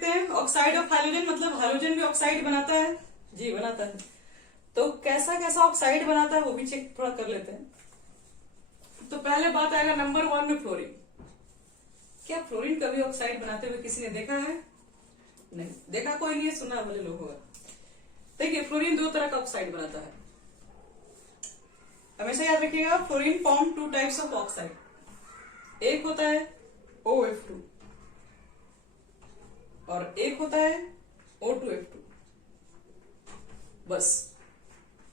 देखते हैं oxide of hydrogen, मतलब हाइड्रोजन भी ऑक्साइड बनाता है जी, बनाता है। तो कैसा कैसा ऑक्साइड बनाता है वो भी चेक थोड़ा कर लेते हैं। तो पहले बात आएगा नंबर 1 में फ्लोरीन। क्या फ्लोरीन कभी ऑक्साइड बनाते हुए किसी ने देखा है? नहीं देखा, कोई नहीं है, सुना वाले लोग होगा। देखिए फ्लोरीन दो तरह का ऑक्साइड बनाता है, हमेशा याद रखिएगा। Fluorine form 2 types of oxide, एक होता है OF2 और एक होता है O2F2, बस।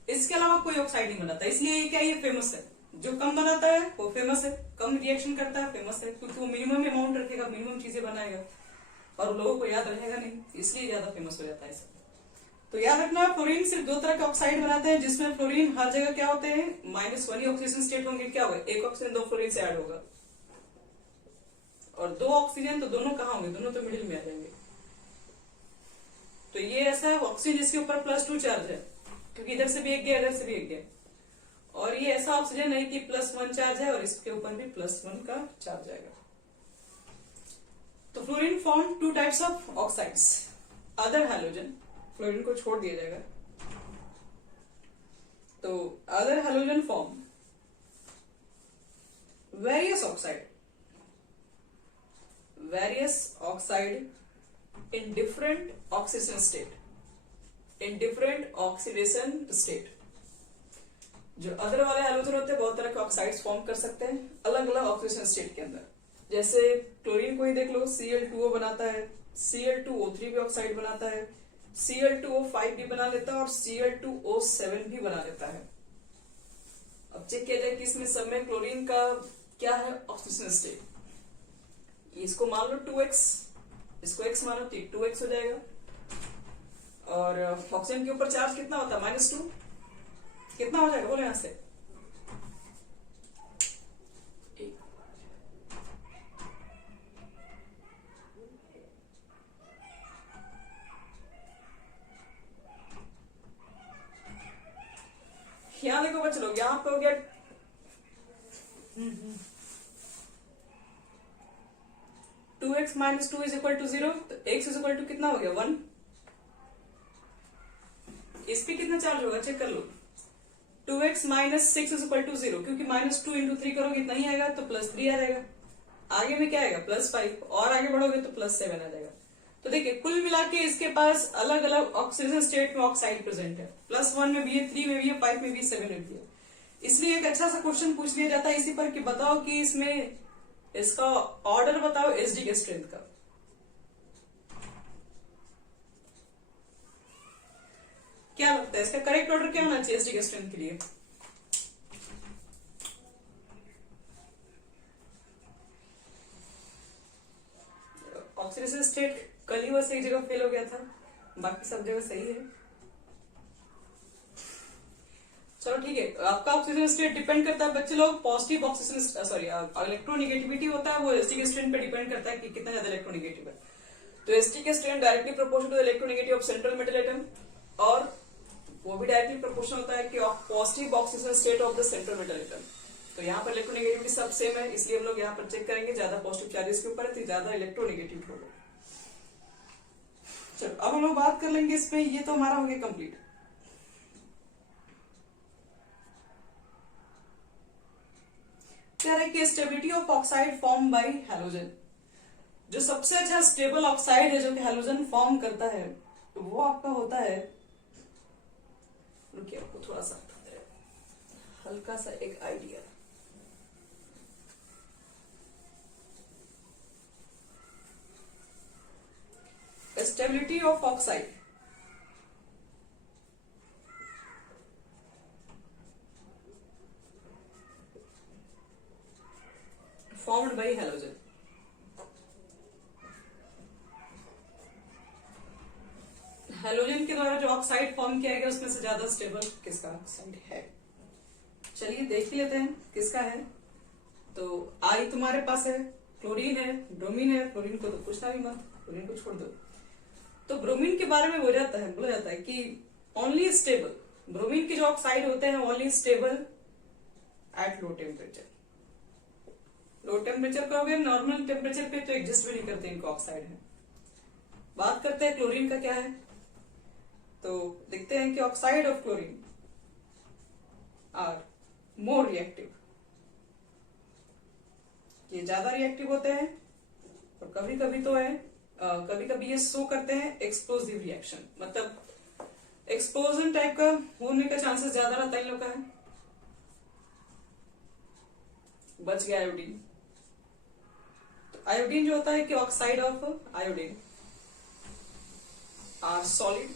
इसके अलावा कोई ऑक्साइड नहीं बनाता, इसलिए ये क्या, ये फेमस है। जो कम बनाता है वो फेमस है, कम रिएक्शन करता है फेमस है, क्योंकि वो मिनिमम अमाउंट रखेगा, मिनिमम चीजें बनाएगा और लोगों को याद रहेगा नहीं, इसलिए ज्यादा फेमस हो जाता है सब। तो याद रखना फ्लोरीन सिर्फ दो तरह के ऑक्साइड बनाते हैं, जिसमें फ्लोरीन हर जगह क्या होते हैं, -1 ही ऑक्सीजन स्टेट होंगे। क्या होगा, एक ऑक्सीजन 2 फ्लोरीन से ऐड होगा, और 2 ऑक्सीजन तो दोनों कहाँ होंगे, दोनों तो मिडिल में आ जाएंगे। तो ये ऐसा है ऑक्सीजन जिसके ऊपर +2 चार्ज है, क्योंकि इधर से भी एक गया, इधर से भी एक गया। और ये ऐसा ऑक्सीजन है कि +1 चार्ज है और इसके ऊपर भी +1 का चार्ज आएगा। तो fluorine form 2 types of oxides. Other halogen, fluorine को छोड़ दिया जाएगा। तो other halogen form various oxide in different oxidation state। जो अदर वाले हैलोजन होते हैं बहुत तरह के ऑक्साइड्स फॉर्म कर सकते हैं अलग अलग ऑक्सीडेशन स्टेट के अंदर। जैसे क्लोरीन को ही देख लो, Cl2O बनाता है, Cl2O3 भी ऑक्साइड बनाता है, Cl2O5 भी बना लेता है और Cl2O7 भी बना लेता है। अब चेक किया जाए कि इसमें सब में क्लोरीन का क्या है ऑक्सीडेशन स्टेट। इसको मान लो 2x, इसको x मानो तो 2x हो जाएगा। और ऑक्सीजन के ऊपर चार्ज कितना होता है, -2, कितना हो जाएगा बोले यहां से, यहां देखो बच्चे लोग, यहां पे हो गया 2x - 2 = 0, तो x = कितना हो गया 1। इस पे कितना चार्ज होगा चेक कर लो, 2x - 6 = 0, क्योंकि -2 × 3 करोगे इतना ही आएगा, तो +3 आ जाएगा। आगे में क्या आएगा +5, और आगे बढ़ोगे तो +7 आ जाएगा। तो देखिए कुल मिला के इसके पास अलग अलग ऑक्सीजन स्टेट में ऑक्साइड प्रेजेंट है, +1 में भी है, 3 में भी है, 5 में भी, 7 में भी है। इसलिए एक अच्छा सा क्वेश्चन पूछ लिया जाता है इसी पर कि बताओ कि इसमें इसका ऑर्डर बताओ एसडी के स्ट्रेंथ का। क्या लगता है इसका करेक्ट ऑर्डर क्या होना चाहिए एसडी के स्ट्रेंथ के लिए? ऑक्सीडेशन स्टेट कल ही बस एक जगह फेल हो गया था, बाकी सब जगह सही है। चलो ठीक है, आपका ऑक्सीजन स्टेट डिपेंड करता है बच्चे लोग पॉजिटिव ऑक्सीजन सॉरी इलेक्ट्रोनेगेटिविटी होता है वो एसडी के स्ट्रेंथ पे डिपेंड करता है कि कितना ज्यादा इलेक्ट्रोनेगेटिव है। तो एसडी के strength directly proportional to electronegative of central metal atom, और वो भी डायरेक्टली प्रोपोर्शनल होता है कि positive oxygen state of the central metal atom. तो यहाँ पर इलेक्ट्रोनेगेटिविटी सब सेम है, इसलिए हम लोग यहाँ पर चेक करेंगे ज्यादा पॉजिटिव चार्जेस के ऊपर है तो ज्यादा इलेक्ट्रोनेगेटिव होगा। चलो अब हम लोग बात कर लेंगे इसमें, ये तो हमारा हो गया कंप्लीट। कह रहे कि stability of oxide form by halogen, जो सबसे अच्छा स्टेबल ऑक्साइड है जो कि हैलोजन फॉर्म करता है वो आपका होता है, रुकिए आपको थोड़ा सा हल्का सा एक idea. Stability of oxide formed by halogen. Halogen के द्वारा जो ऑक्साइड फॉर्म किया गया उसमें से ज्यादा स्टेबल किसका ऑक्साइड है? चलिए देख ही लेते हैं किसका है। तो आई तुम्हारे पास है, क्लोरीन है, ब्रोमीन है, फ्लोरीन को तो पूछना भी मत, फ्लोरीन को छोड़ दो। तो ब्रोमीन के बारे में बोला जाता है कि ओनली स्टेबल, ब्रोमीन के जो ऑक्साइड होते हैं only stable at low temperature. Low temperature कहोगे, नॉर्मल टेम्परेचर पे तो एग्जिस्ट भी नहीं करते इनका ऑक्साइड है। बात करते हैं क्लोरीन का क्या है। तो देखते हैं कि oxide of chlorine are more reactive, ये ज्यादा रिएक्टिव होते हैं, और कभी कभी तो है कभी कभी ये शो करते हैं एक्सप्लोसिव रिएक्शन, मतलब एक्सप्लोजन टाइप का होने का चांसेस ज्यादा रहता है इन लोग का है। बच गया आयोडीन। तो आयोडीन जो होता है कि oxide of iodine are solid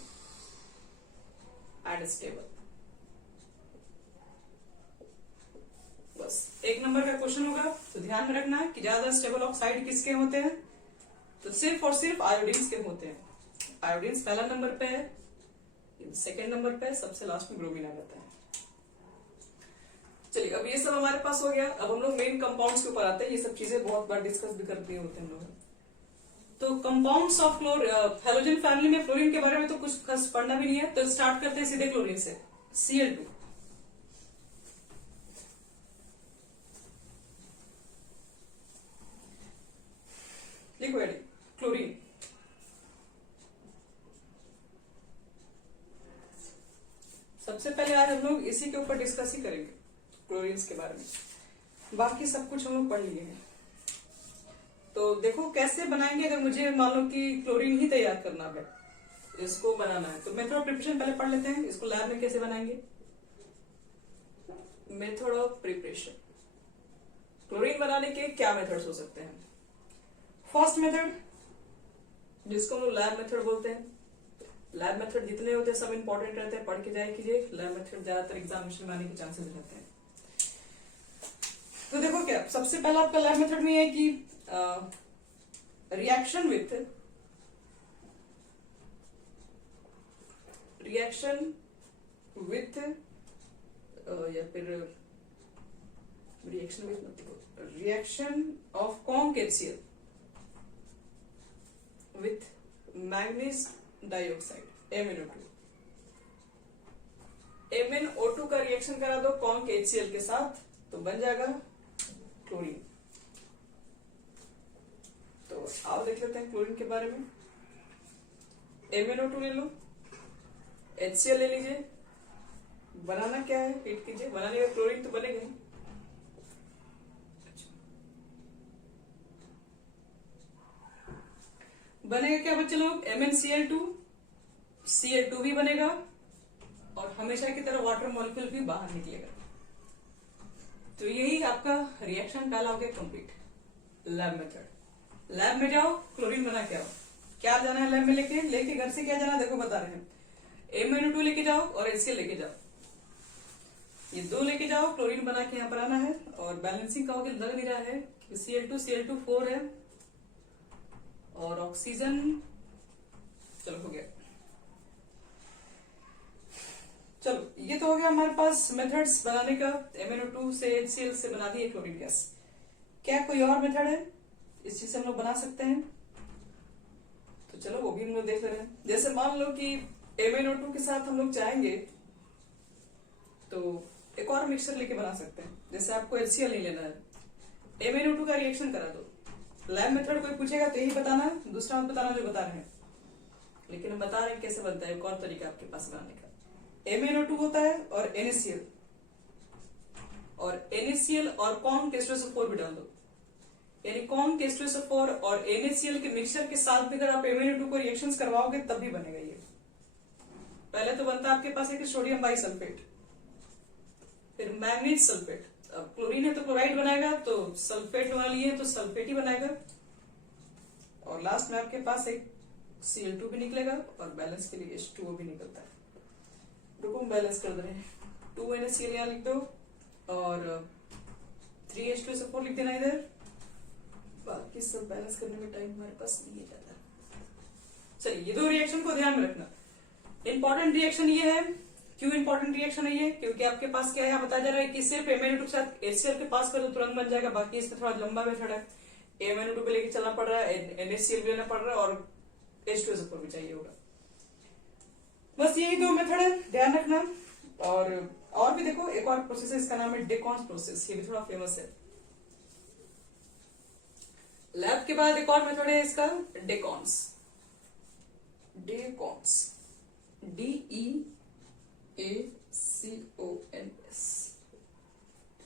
and stable. बस एक नंबर का क्वेश्चन होगा, तो ध्यान में रखना है कि ज्यादा स्टेबल ऑक्साइड किसके होते हैं, तो सिर्फ और सिर्फ आयोडीन्स के होते हैं। आयोडीन्स पहला नंबर पे है, सेकेंड नंबर पे, सबसे लास्ट में ब्रोमीन आ जाता है। चलिए अब ये सब हमारे पास हो गया। अब हम लोग मेन कंपाउंड्स के ऊपर आते हैं। ये सब चीजें बहुत बार डिस्कस भी करते होते हैं हम लोग। तो कंपाउंड्स ऑफ हैलोजन फैमिली में फ्लोरीन के बारे में तो कुछ खास पढ़ना भी नहीं है, तो स्टार्ट करते हैं सीधे क्लोरीन से। Cl2 liquid chlorine. सबसे पहले आज हम लोग इसी के ऊपर डिस्कस ही करेंगे, क्लोरीन्स के बारे में। बाकी सब कुछ हम लोग पढ़ लिए हैं। तो देखो कैसे बनाएंगे, अगर मुझे मान लो कि क्लोरीन ही तैयार करना है, इसको बनाना है, तो मेथड ऑफ प्रिपरेशन पहले पढ़ लेते हैं। इसको लैब में कैसे बनाएंगे। मेथड ऑफ प्रिपरेशन, क्लोरीन बनाने के क्या मेथड्स हो सकते हैं। फर्स्ट मेथड, जिसको हम लोग लैब मेथड बोलते हैं। लैब मेथड जितने होते हैं सब इंपॉर्टेंट रहते हैं, पढ़ के जाए कीजिए। लैब मेथड ज्यादातर एग्जामिनेशन में आने के चांसेस रहते हैं। तो देखो क्या सबसे पहला आपका लैब मेथड में है कि रिएक्शन विथ या फिर reaction of conc HCl with manganese dioxide MnO2। MnO2 का रिएक्शन करा दो कॉन्क HCl के साथ, तो बन जाएगा क्लोरीन। तो आप देख लेते हैं क्लोरीन के बारे में। MnO2 ले लो, HCl ले लीजिए। बनाना क्या है, हीट कीजिए, बनाने का क्लोरीन तो बनेगा ही। बनेगा क्या बच्चे लोग, MnCl2, Cl2 भी बनेगा, और हमेशा की तरह वाटर मॉलिक्यूल भी बाहर निकलेगा। तो यही आपका रिएक्शन पहला हो गया कंप्लीट। लैब मेथड, लैब में जाओ, क्लोरीन बना के आओ। क्या जाना है लैब में लेके घर से क्या जाना है, देखो बता रहे हैं। MnO2 लेके जाओ और HCl लेके जाओ, ये दो लेके जाओ, क्लोरीन बना के यहाँ पर आना है। और बैलेंसिंग का होकर लग नहीं रहा है, Cl2 4 है, और ऑक्सीजन, चलो हो गया। चलो ये तो हो गया हमारे पास मेथड्स बनाने का। MnO2 से HCl से बना दिए क्लोरीन गैस। क्या कोई और मेथड है इस चीज से हम लोग बना सकते हैं, तो चलो वो भी हम लोग देख ले रहे हैं। जैसे मान लो कि MnO2 के साथ हम लोग चाहेंगे तो एक और मिक्सचर लेके बना सकते हैं। जैसे आपको HCl नहीं लेना है, MnO2 का रिएक्शन करा दो। लैब मेथड कोई पूछेगा तो यही बताना, दूसरा मत बताना जो बता रहे हैं, लेकिन हम बता रहे हैं कैसे बनता है, एक और तरीका आपके पास बनाने का। MnO2 होता है और NaCl, और NaCl और कॉन्क H2SO4 भी डाल दो, यानी कॉन्क H2SO4 और NaCl के मिक्सचर के साथ भी अगर आप MnO2 को रिएक्शंस करवाओगे तब भी बनेगा ये। पहले तो बनता है आपके पास एक सोडियम बाइसल्फेट, फिर मैग्नीज सल्फेट। अब क्लोरीन है तो क्लोराइड बनाएगा, तो सल्फेट बना लिए तो सल्फेट ही बनाएगा, और लास्ट में आपके पास एक Cl2 भी निकलेगा, और बैलेंस के लिए H2O भी निकलता है। रुको हम बैलेंस कर दे रहे हैं। 2 NaCl यहाँ लिख दो, और 3 H2SO4 लिख देना इधर। बाकी सब बैलेंस करने में टाइम हमारे पास नहीं जाता। चलिए ये दो रिएक्शन को ध्यान में रखना। इंपॉर्टेंट रिएक्शन ये है। क्यों इंपॉर्टेंट रिएक्शन है ये, क्योंकि आपके पास क्या है बताया जा रहा है कि सिर्फ MnO2 के साथ HCl के पास कर दो तुरंत बन जाएगा। बाकी इसमें थोड़ा लंबा मेथड है, MnO2 पे लेके चलना पड़ रहा है, NaCl भी लेना पड़ रहा है, और H2SO4 भी चाहिए होगा। बस यही दो मेथड है, ध्यान रखना। और भी देखो एक और प्रोसेस है, इसका नाम है डेकॉन्स प्रोसेस, ये भी थोड़ा फेमस है। लैब के बाद एक और मेथड है इसका डेकॉन्स। DECONS, DEACONS,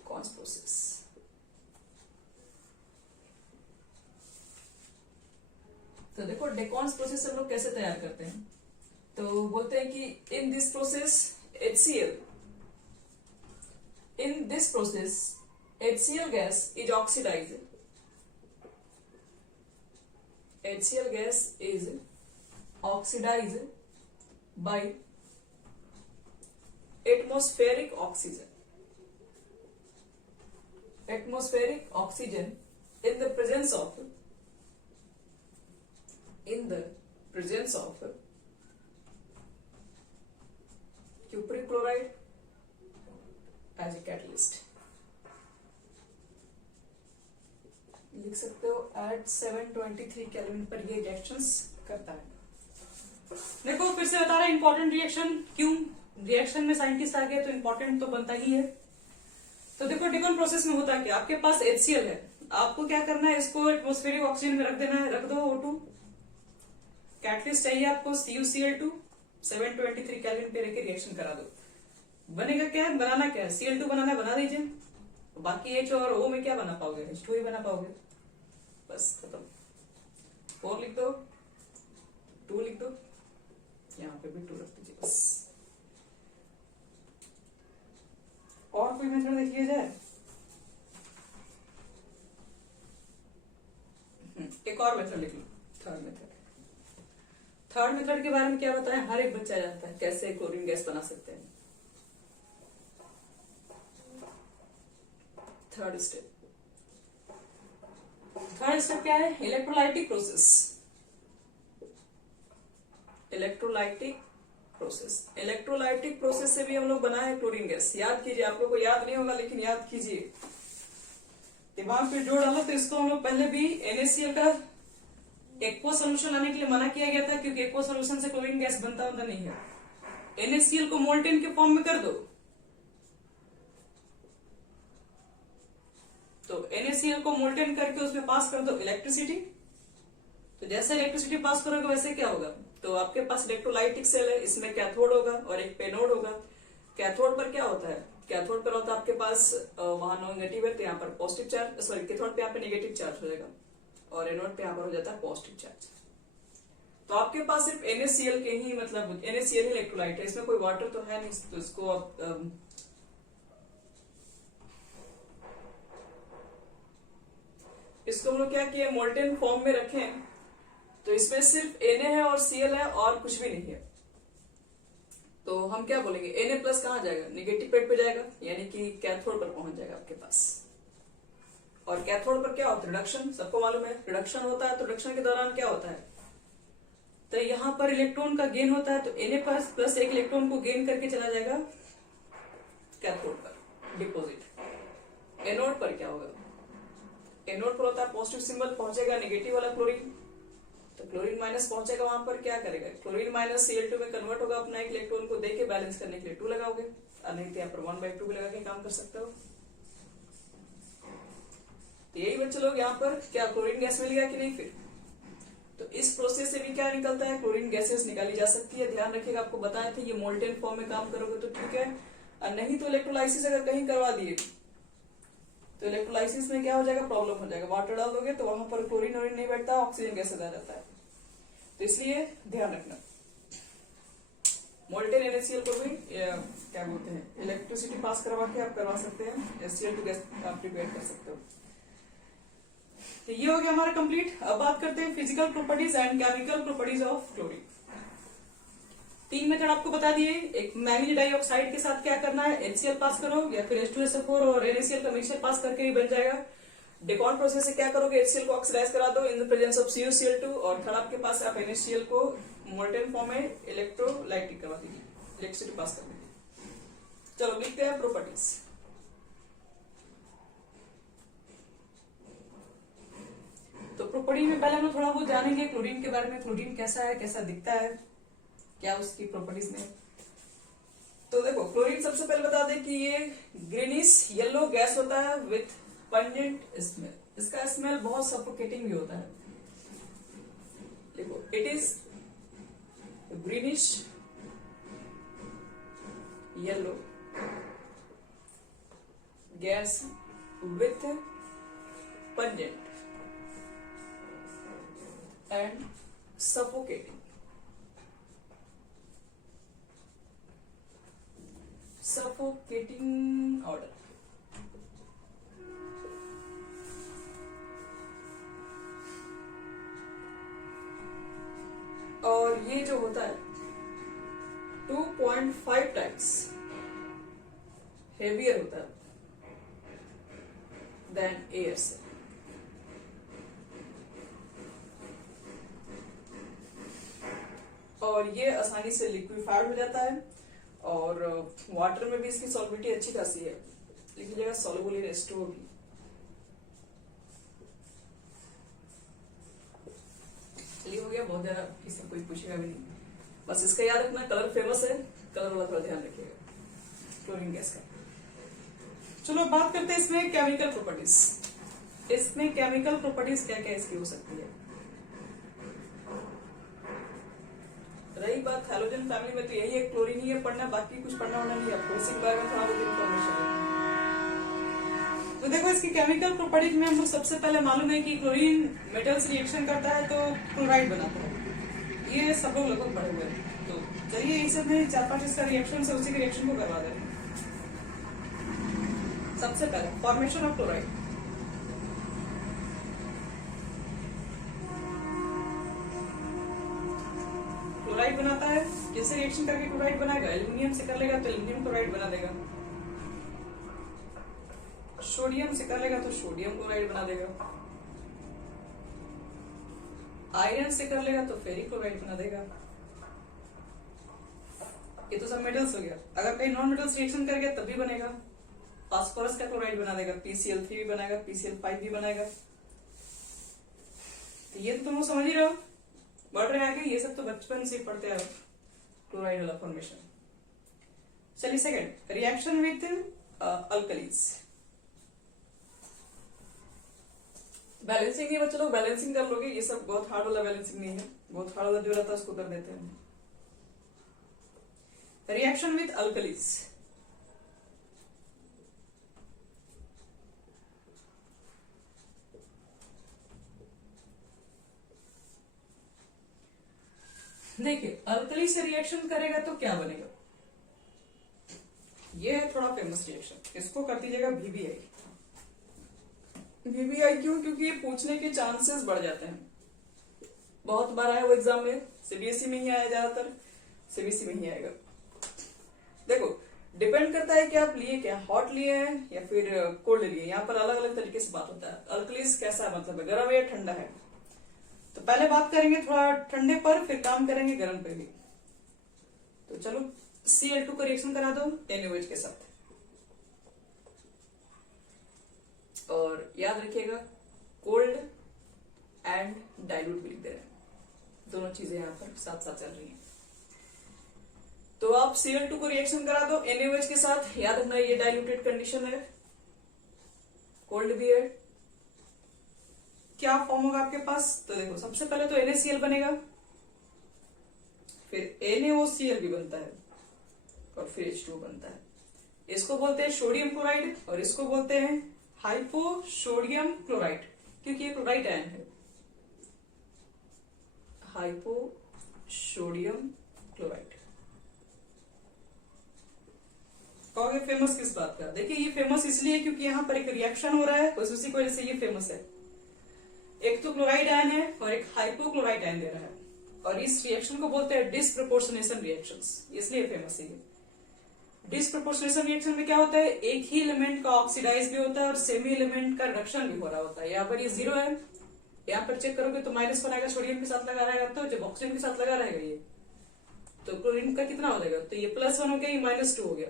cons process. तो देखो डेकॉन्स प्रोसेस हम लोग कैसे तैयार करते हैं, तो बोलते हैं कि in this process HCl gas is oxidized. HCl gas is oxidized by atmospheric oxygen. Atmospheric oxygen in the presence of cupric chloride as a catalyst. लिख सकते हो at 723 केल्विन पर ये रिएक्शंस करता है। देखो फिर से बता रहे हैं इंपॉर्टेंट रिएक्शन, क्यों रिएक्शन में साइंटिस्ट आ गए तो इंपॉर्टेंट तो बनता ही है। तो देखो डेकॉन प्रोसेस में होता है क्या, आपके पास HCl है, आपको क्या करना है, इसको एटमॉस्फेरिक ऑक्सीजन में रख देना है, रख दो O2। कैटलिस्ट चाहिए आपको CuCl2, 723 केल्विन पे रख के रिएक्शन करा दो। बनेगा क्या, बनाना क्या है, Cl2 बनाना है, बना दीजिए। बाकी H और O में क्या बना पाओगे, H2 ही बना पाओगे, बस खत्म। 4 लिख दो, 2 लिख दो, यहाँ पे भी 2 रख दीजिए बस। और कोई मेथड देख लिया जाए, एक और मेथड लिख लो, थर्ड मेथड के बारे में क्या बताएं, हर एक बच्चा जानता है कैसे क्लोरीन गैस बना सकते हैं। थर्ड स्टेप क्या है, इलेक्ट्रोलाइटिक प्रोसेस से भी हम लोग बनाए हैं क्लोरीन गैस। याद कीजिए, आप लोग को याद नहीं होगा लेकिन याद कीजिए, दिमाग पे जोर डालो। तो इसको हम लोग पहले भी NaCl का एक्वा सोल्यूशन लाने के लिए मना किया गया था, क्योंकि एक्वा सोल्यूशन से क्लोरीन गैस बनता नहीं है। NaCl को मोल्टेन के फॉर्म में कर दो, तो NaCl को मोल्टेन करके उसमें पास कर दो इलेक्ट्रिसिटी। तो जैसे इलेक्ट्रिसिटी पास करोगे वैसे क्या होगा, तो आपके पास इलेक्ट्रोलाइटिक सेल है, इसमें कैथोड होगा और एक पेनोड होगा। कैथोड पर क्या होता है, कैथोड पर होता है आपके पास वहां नो नेगेटिव है तो यहाँ पर पॉजिटिव चार्ज, सॉरी कैथोड पे यहाँ पे नेगेटिव चार्ज हो जाएगा और एनोड पे यहाँ पर हो जाता है पॉजिटिव चार्ज। तो आपके पास सिर्फ NaCl के ही, मतलब NaCl ही इलेक्ट्रोलाइट है, इसमें कोई वाटर तो है नहीं। तो इसको आप इसको हम लोग क्या किए, मोल्टेन फॉर्म में रखें, तो इसमें सिर्फ Na है और Cl है और कुछ भी नहीं है। तो हम क्या बोलेंगे, Na प्लस कहाँ जाएगा, निगेटिव पेड पे जाएगा, यानी कि कैथोड पर पहुंच जाएगा आपके पास। और कैथोड पर क्या होता है, रिडक्शन, सबको मालूम है रिडक्शन होता है। तो रिडक्शन के दौरान क्या होता है, तो यहाँ पर इलेक्ट्रॉन का गेन होता है, तो Na प्लस एक इलेक्ट्रॉन को गेन करके चला जाएगा कैथोड पर डिपोजिट। एनोड पर क्या होगा, एनोड पर होता है पॉजिटिव सिंबल, पहुंचेगा नेगेटिव वाला क्लोरीन, तो क्लोरीन माइनस पहुंचेगा, वहां पर क्या करेगा, क्लोरीन माइनस Cl2 में कन्वर्ट होगा, अपना एक इलेक्ट्रॉन को देके बैलेंस करने के लिए 2 लगाओगे, और नहीं तो यहाँ पर 1/2 भी लगा के काम कर सकते हो। यही बच्चे लोग यहाँ पर क्या क्लोरीन गैस मिल गया कि नहीं। फिर तो इस प्रोसेस से भी क्या निकलता है, क्लोरीन गैसेस निकाली जा सकती है। ध्यान रखिएगा, आपको बताया था ये मोल्टेन फॉर्म में काम करोगे तो ठीक है, और नहीं तो इलेक्ट्रोलाइसिस अगर कहीं करवा दिए तो इलेक्ट्रोलाइसिस में क्या हो जाएगा, प्रॉब्लम हो जाएगा। वाटर डाल दोगे तो वहां पर क्लोरीन वोरीन नहीं बैठता, ऑक्सीजन गैसेस आ जाता है। तो इसलिए ध्यान रखना, मोल्टेन NaCl को भी क्या बोलते हैं, इलेक्ट्रिसिटी पास करवा के आप करवा सकते हैं, HCl2 गैस आप प्रिपेयर कर सकते हो। तो ये हो गया हमारा कंप्लीट। अब बात करते हैं physical properties and chemical properties of chlorine. 3 method आपको बता दिए, एक मैंगनीज डाइऑक्साइड के साथ क्या करना है, HCl पास करो या फिर H2SO4 और NaCl का मिक्सचर पास करके ही बन जाएगा। डेकॉन प्रोसेस से क्या करोगे, HCl को ऑक्सीडाइज करा दो in the presence of CuCl2, और थर्ड आपके पास आप NaCl को मोल्टेन फॉर्म में इलेक्ट्रोलाइटिक करवा दीजिए, इलेक्ट्रिसिटी पास कर दीजिए। चलो लिखते हैं प्रॉपर्टीज। तो प्रॉपर्टी में पहले हम लोग थोड़ा बहुत जानेंगे क्लोरीन के बारे में, क्लोरीन कैसा है, कैसा दिखता है, क्या उसकी प्रॉपर्टीज में। तो देखो क्लोरीन सबसे पहले बता दें कि ये ग्रीनिश येलो गैस होता है विथ पंजेंट स्मेल। इसका स्मेल बहुत सफोकेटिंग भी होता है। देखो it is greenish yellow gas with pungent and suffocating odor. और ये जो होता है 2.5 टाइम्स हेवियर होता है देन एयर से। और ये आसानी से लिक्विफाइड हो जाता है और वाटर में भी इसकी सॉल्युबिलिटी अच्छी खासी है, लिखी जाएगा सॉल्युबल इन H2O भी। चलिए हो गया, बहुत ज्यादा इसमें कोई पूछेगा भी नहीं, बस इसका याद रखना कलर फेमस है, कलर वाला थोड़ा ध्यान रखिएगा क्लोरीन गैस का। चलो बात करते हैं इसमें केमिकल प्रॉपर्टीज। इसमें केमिकल प्रॉपर्टीज क्या क्या इसकी हो सकती है। रही बात हैलोजन फैमिली में तो यही है, क्लोरीन ही है पढ़ना, बाकी कुछ पढ़ना होना नहीं है आपको, इसी के बारे में थोड़ा बहुत इन्फॉर्मेशन है। तो देखो इसकी केमिकल प्रॉपर्टीज में हमको सबसे पहले मालूम है कि क्लोरीन मेटल्स रिएक्शन करता है तो क्लोराइड बनाता है, ये सब लोग लगभग पढ़े हुए हैं। तो चलिए इस में 4-5 इसका रिएक्शन है, उसी के रिएक्शन को करवा दें। सबसे पहले फॉर्मेशन ऑफ क्लोराइड। क्लोराइड बनाता है, किससे रिएक्शन करके क्लोराइड बनाएगा, एल्यूमिनियम से कर लेगा तो एल्यूमिनियम क्लोराइड बना देगा, सोडियम से कर लेगा तो सोडियम क्लोराइड बना देगा, आयरन से कर लेगा तो फेरिक क्लोराइड बना देगा। ये तो सब मेटल्स हो गया। अगर कहीं नॉन मेटल्स रिएक्शन कर गया तब भी बनेगा, फास्फोरस का क्लोराइड बना देगा, PCl3 भी बनाएगा, PCl5 भी बनाएगा। तो ये तो तुम लोग समझ ही रहे हो, बढ़ रहे आगे, ये सब तो बचपन से पढ़ते आ रहे हो क्लोराइड वाला फॉर्मेशन। चलिए second, reaction with alkalis. Balancing नहीं बच्चे लोग, बैलेंसिंग कर लोगे, ये सब बहुत हार्ड वाला बैलेंसिंग नहीं है, बहुत हार्ड वाला जो रहता है उसको कर देते हैं। Reaction with alkalis. देखिए अल्कली से रिएक्शन करेगा तो क्या बनेगा, ये है थोड़ा फेमस रिएक्शन, इसको कर दीजिएगा VBI। VBI क्यों, क्योंकि ये पूछने के चांसेस बढ़ जाते हैं, बहुत बार आया वो एग्जाम में, CBSE में ही आया, ज्यादातर CBSE में ही आएगा। देखो डिपेंड करता है कि आप लिए क्या, हॉट लिए हैं या फिर कोल्ड लिए, यहाँ पर अलग अलग तरीके से बात होता है। अल्कलीज कैसा है, मतलब है गर्म है या ठंडा है। तो पहले बात करेंगे थोड़ा ठंडे पर, फिर काम करेंगे गर्म पे भी। तो चलो Cl2 का रिएक्शन करा दो NaOH के साथ, और याद रखिएगा कोल्ड एंड डाइल्यूट भी लिख दे रहे हैं, दोनों चीजें यहाँ पर साथ साथ चल रही हैं। तो आप Cl2 को रिएक्शन करा दो NaOH के साथ, याद रखना ये डाइल्यूटेड कंडीशन है, कोल्ड भी है। क्या फॉर्म होगा आपके पास, तो देखो सबसे पहले तो NaCl बनेगा, फिर NaOCl भी बनता है, और फिर H2 बनता है। इसको बोलते हैं सोडियम क्लोराइड और इसको बोलते हैं हाइपोसोडियम क्लोराइड, क्योंकि ये क्लोराइड आयन है। हाइपोसोडियम क्लोराइड कहोगे फेमस किस बात का, देखिए ये फेमस इसलिए क्योंकि यहाँ पर एक रिएक्शन हो रहा है, बस उसी की वजह से ये फेमस है। एक तो क्लोराइड आयन है और एक हाइपोक्लोराइड आयन दे रहा है, और इस रिएक्शन को बोलते हैं डिसप्रोपोर्शनेशन रिएक्शंस, इसलिए फेमस है ये। डिसप्रोपोर्शनेशन रिएक्शन में क्या होता है, एक ही एलिमेंट का ऑक्सीडाइज भी होता है और सेमी एलिमेंट का रिडक्शन भी हो रहा होता है। यहाँ पर ये 0 है, यहाँ पर चेक करोगे तो -1 आएगा, सोडियम के साथ लगा रहेगा, तो जब ऑक्सीजन के साथ लगा रहेगा ये, तो क्लोरीन का कितना हो जाएगा, तो ये +1 हो गया, ये -2 हो गया,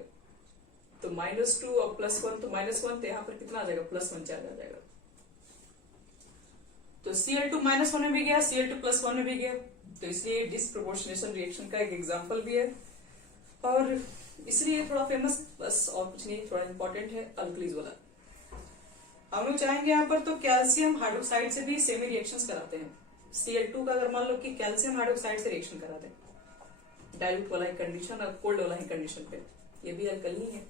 तो -2 और +1, तो -1, तो यहाँ पर कितना आ जाएगा, +1 चार्ज आ जाएगा। तो Cl2 -1 में भी गया, Cl2 +1 में भी गया, तो इसलिए डिसप्रोपोर्शनेशन रिएक्शन का एक एग्जांपल भी है, और इसलिए थोड़ा फेमस, बस और कुछ नहीं, थोड़ा इंपॉर्टेंट है अल्कलीज वाला। हम लोग चाहेंगे यहाँ पर तो कैल्शियम हाइड्रोक्साइड से भी सेमी रिएक्शंस कराते हैं। Cl2 का अगर मान लो कि कैल्शियम हाइड्रोक्साइड से रिएक्शन कराते हैं, डाइल्यूट वाला ही कंडीशन और कोल्ड वाला ही कंडीशन पे, ये भी अल्कली ही है।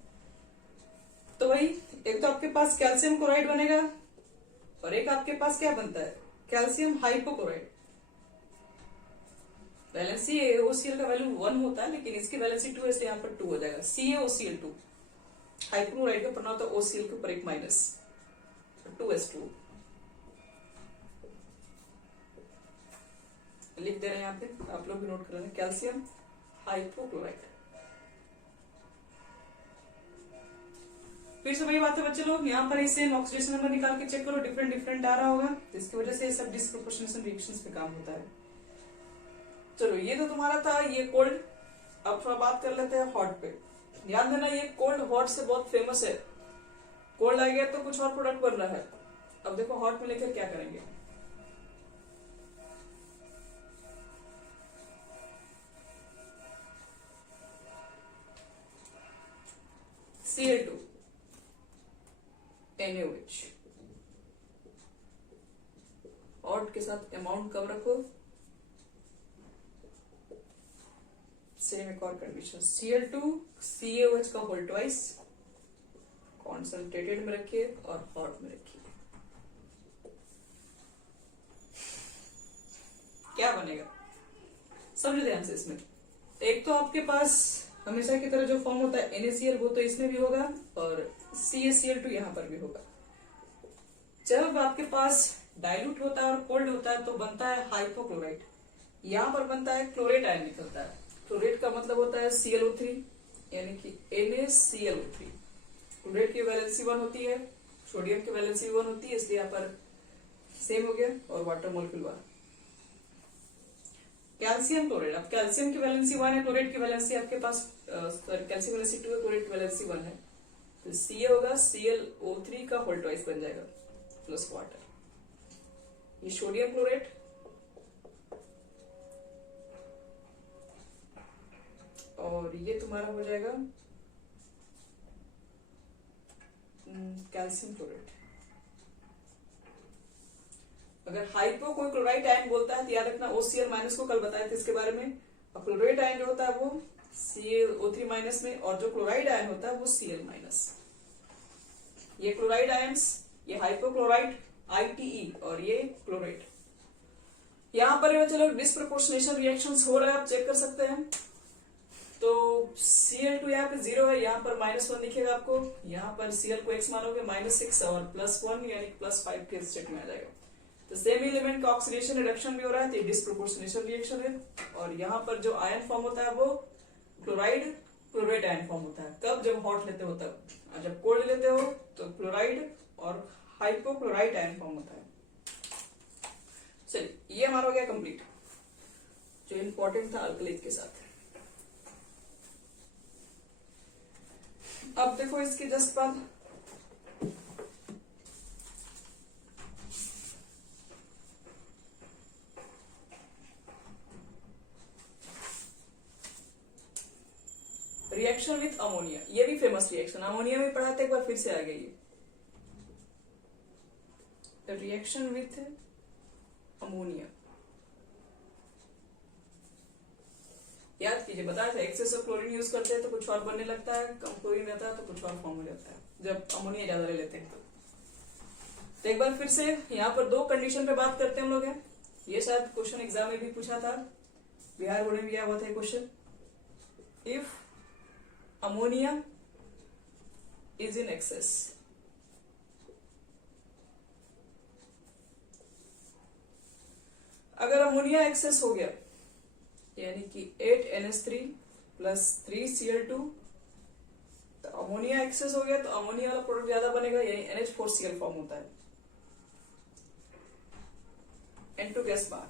तो वही, एक तो आपके पास कैल्शियम क्लोराइड बनेगा और एक आपके पास क्या बनता है, कैल्शियम हाइपोक्लोराइड। वैलेंसी OCl का वैल्यू 1 होता है, लेकिन इसकी वैलेंसी 2 है, इसलिए यहाँ पर 2 हो जाएगा। CaOCl2, हाइपोक्लोराइड का पढ़ना होता है OCl के ऊपर एक माइनस, 2S2 लिख दे रहे हैं यहाँ पे, आप लोग भी नोट कर लेना, कैल्शियम हाइपोक्लोराइड। फिर से वही बात है बच्चे लोग, यहाँ पर इसे ऑक्सीडेशन नंबर निकाल के चेक करो, डिफरेंट डिफरेंट आ रहा होगा, तो इसकी वजह से सब डिस्प्रोपोर्शनेशन रिएक्शंस पे काम होता है। चलो ये तो तुम्हारा था ये कोल्ड। अब थोड़ा बात कर लेते हैं हॉट पे। ध्यान देना, ये कोल्ड हॉट से बहुत फेमस है। कोल्ड आ गया तो कुछ और प्रोडक्ट बन रहा है। अब देखो हॉट में लेकर क्या करेंगे। Cl2 NaOH, हॉट के साथ अमाउंट कब रखो, सेम एक और कंडीशन, Cl2 CaOH का होल ट्वाइस, कॉन्सेंट्रेटेड में रखिए और हॉट में रखिए। क्या बनेगा समझो ध्यान से। इसमें एक तो आपके पास हमेशा की तरह जो फॉर्म होता है NaCl, वो तो इसमें भी होगा और CaCl2 यहां पर भी होगा। जब आपके पास डाइल्यूट होता है और कोल्ड होता है तो बनता है हाइपोक्लोराइट, यहां पर बनता है क्लोरेट आयन निकलता है। क्लोरेट का मतलब होता है ClO3 यानी कि NaClO3। क्लोरेट की वैलेंसी 1 होती है, सोडियम की वैलेंसी 1 होती है, इसलिए यहाँ पर सेम हो गया और वाटर मॉलिक्यूल 1। कैल्शियम क्लोराइड, अब कैल्शियम की वैलेंसी 1 है, क्लोरेट की वैलेंसी आपके पास कैल्शियम वैलेंसी 2 है, क्लोरेट की वैलेंसी 1 है, तो Ca होगा ClO3 का होल ट्वाइस बन जाएगा प्लस वाटर। ये सोडियम क्लोरेट और ये तुम्हारा हो जाएगा कैल्शियम क्लोरेट। अगर हाइपो कोई क्लोराइड आयन बोलता है तो याद रखना OCl माइनस को कल बताए थे इसके बारे में। और क्लोराइड आयन जो होता है वो CaO3 माइनस में, और जो क्लोराइड आयन होता है वो Cl माइनस। ये क्लोराइड आयन्स, ये हाइपोक्लोराइड ITE और ये क्लोराइड। यहां पर चलो डिस्प्रोपोर्शनेशन रिएक्शंस हो रहा है, आप चेक कर सकते हैं। तो Cl2 यहाँ पे 0 है, यहाँ पर -1 दिखेगा आपको, यहाँ पर Cl को x मानोगे -6 और +1 यानी +5 के स्टेट में आ जाएगा। तो सेम एलिमेंट का ऑक्सीडेशन रिडक्शन भी हो रहा है, तो ये डिस्प्रोपोर्शनेशन रिएक्शन है। और यहाँ पर जो आयन फॉर्म होता है वो क्लोराइड क्लोराइड आयन फॉर्म होता है। कब? जब हॉट लेते हो तब, और जब कोल्ड लेते हो तो क्लोराइड और हाइपोक्लोराइड आयन फॉर्म होता है। चलिए ये हमारा हो गया कंप्लीट, जो इंपॉर्टेंट था अल्कलीज के साथ। अब देखो इसकी जस्ट बाद रिएक्शन विथ अमोनिया, ये भी फेमस रिएक्शन, अमोनिया में पढ़ा था एक बार, फिर से आ गई है रिएक्शन विथ अमोनिया। याद कीजिए, बताया था एक्सेस ऑफ क्लोरीन यूज करते हैं तो कुछ और बनने लगता है, कम क्लोरीन रहता है तो कुछ और फॉर्म हो जाता है जब अमोनिया ज्यादा ले लेते हैं। तो एक बार फिर से यहाँ पर दो कंडीशन पे बात करते हैं हम लोग हैं। ये शायद क्वेश्चन एग्जाम में भी पूछा था, बिहार बोर्ड में भी आया हुआ था question. If ammonia is in excess, अगर अमोनिया एक्सेस हो गया यानी कि 8NH3 प्लस 3Cl2, तो अमोनिया एक्सेस हो गया तो अमोनिया वाला प्रोडक्ट ज्यादा बनेगा, यानी NH4Cl फॉर्म होता है। N2 गैस बाहर,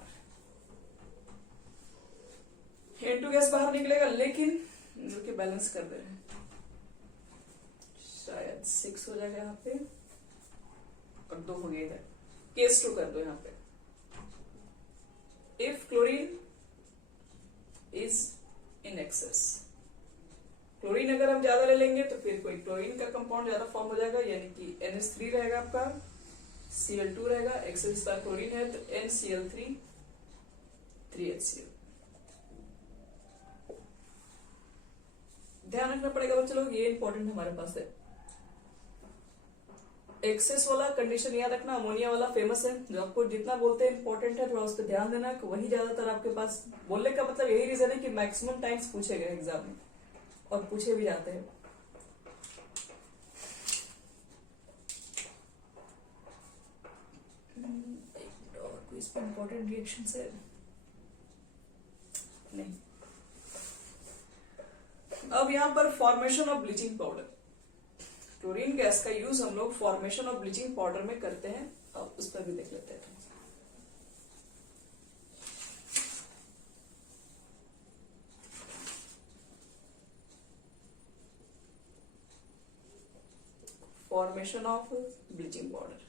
N2 गैस बाहर निकलेगा, लेकिन जो कि बैलेंस कर दे रहे हैं, शायद 6 हो जाएगा यहाँ पे और 2 हो गया इधर, केस 2 कर दो यहाँ पे। If chlorine is in excess, chlorine अगर हम ज्यादा ले लेंगे तो फिर कोई क्लोरीन का कंपाउंड ज्यादा फॉर्म हो जाएगा, यानी कि NH3 रहेगा आपका, Cl2 रहेगा, एक्सेस पर क्लोरीन है तो NCl3 3HCl। ध्यान रखना पड़ेगा बच्चों लोग, ये इंपॉर्टेंट हमारे पास है। एक्सेस वाला कंडीशन याद रखना, अमोनिया वाला फेमस है, जो आपको जितना बोलते हैं इंपॉर्टेंट है, थोड़ा उस पर ध्यान देना कि वही ज्यादातर आपके पास बोलने का मतलब यही रीजन है कि मैक्सिमम टाइम्स पूछे गए एग्जाम में और पूछे भी जाते हैं। और कोई इस पर इंपॉर्टेंट रिएक्शन है नहीं। अब यहाँ पर formation of bleaching powder, chlorine gas का यूज हम लोग फॉर्मेशन ऑफ ब्लीचिंग पाउडर में करते हैं। अब उस पर भी देख लेते हैं। Formation of bleaching powder,